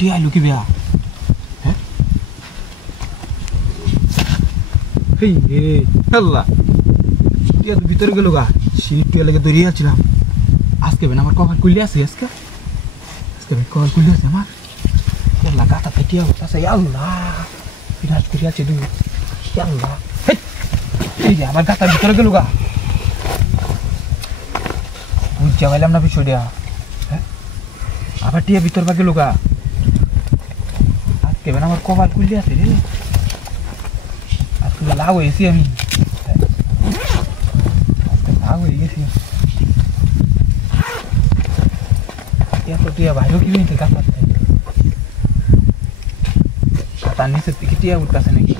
টিয়া আইলো কি বেয়া হ্যাঁ এই রে আল্লাহ টিয়া তো ভিতরে গেল গা সিঁড়ি টিয়া লেগে দৌড়িয়ে আছিলাম আজকে বেন আমার কপাল খুললে আছে আজকে বেন কপাল খুললে আছে আমার আল্লাহ গাতা টিয়া হচ্ছে আল্লাহ বিরাজ করে আছে দুই আল্লাহ এই যে আমার গাতার ভিতরে গেল গা বুঝতে পারলাম না বিষয়টা হ্যাঁ আবার টিয়া ভিতর বা গেল গা আজকে বেন আমার কপাল খুললে আছে রে আজকে লাভ হয়েছি আমি আজকে লাভ হয়ে গেছি এত টিয়া বাইরেও কি হয়েছে গাতার গাতার নিচের থেকে টিয়া উঠতেছে নাকি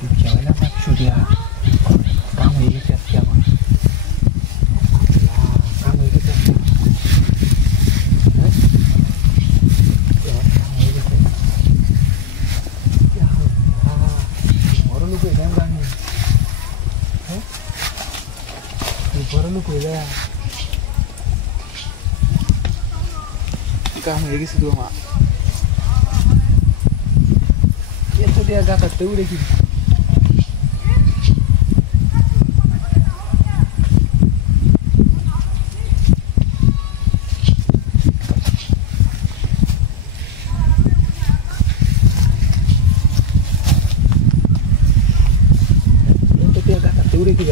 বুঝতে পারলাম না বিষয়টা কাম হয়ে গেছে আজকে আমার কাম হয়ে গেছে কাম হয়ে গেছে তো আমার এত দিয়া গাতাতে উড়ে কি গাতাতে উড়ে কি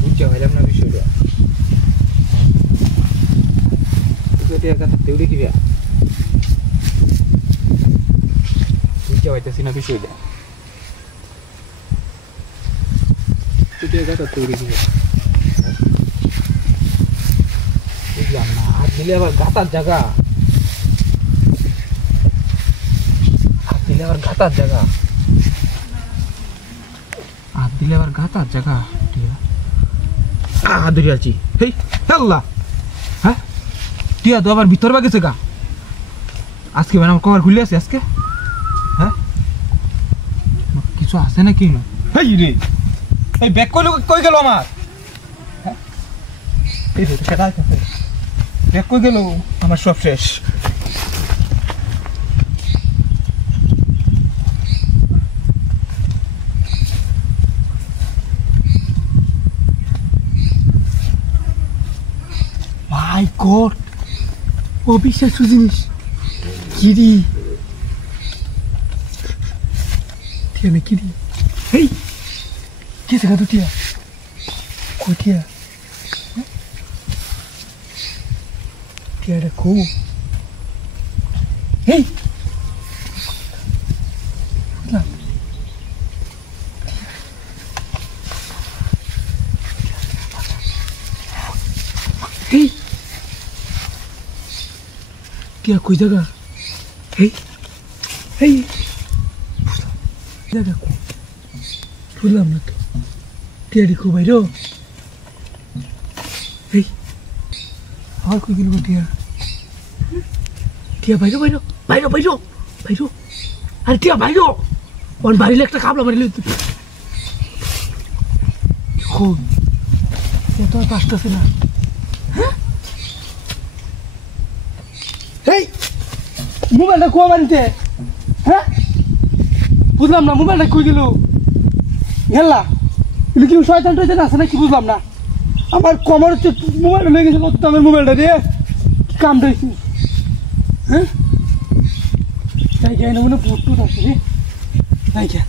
বুঝতে পারলাম না বিষয়টা গাতাতে উড়ে কি বুঝতে পারতেছি না বিষয়টা গাতাতে উড়ে কি বুঝলাম না হাত দিলে আবার গাতার জায়গা হাত দিলে আবার গাতার জায়গা হাত দিলে আবার গাতার জায়গা ধরে আছি হেই আল্লাহ হ্যাঁ টিয়া তো আবার ভিতর বা গেছে গা আজকে মানে আমার কভার খুলে আছে আজকে হ্যাঁ কিছু আছে নাকি হেই রে এই ব্যাগ কই গেল আমার এই রে সেটা ব্যাগ কই গেল আমার সব শেষ মাই গড অবিশ্বাস্য জিনিস কিরি টিয়া না কিরি হেই কে সেটা তো টিয়া কই টিয়া টিয়াটা কো হেই না হেই টিয়া কই জায়গা হেই হেই জায়গা কো বুঝলাম না তো টিয়া দেখো বাইর হেই আর কই গেল টিয়া টিয়া বাইর বাইর বাইর বাইর বাইর আরে টিয়া বাইর ওর বাড়িলে একটা কাবলা মারিলে খুব এত আসতেছে না এই মোবাইলটা কো মারিতে হ্যাঁ বুঝলাম না মোবাইলটা কই গেল গেলা এগুলো কি শয়তান টয়তান আছে না কি বুঝলাম না আমার কমর হচ্ছে মোবাইলটা লেগে গেছে কত আমার মোবাইলটা দিয়ে কি কাম দিয়েছি হ্যাঁ তাই গিয়ে না মনে বুট টুট আছে রে তাই গিয়ে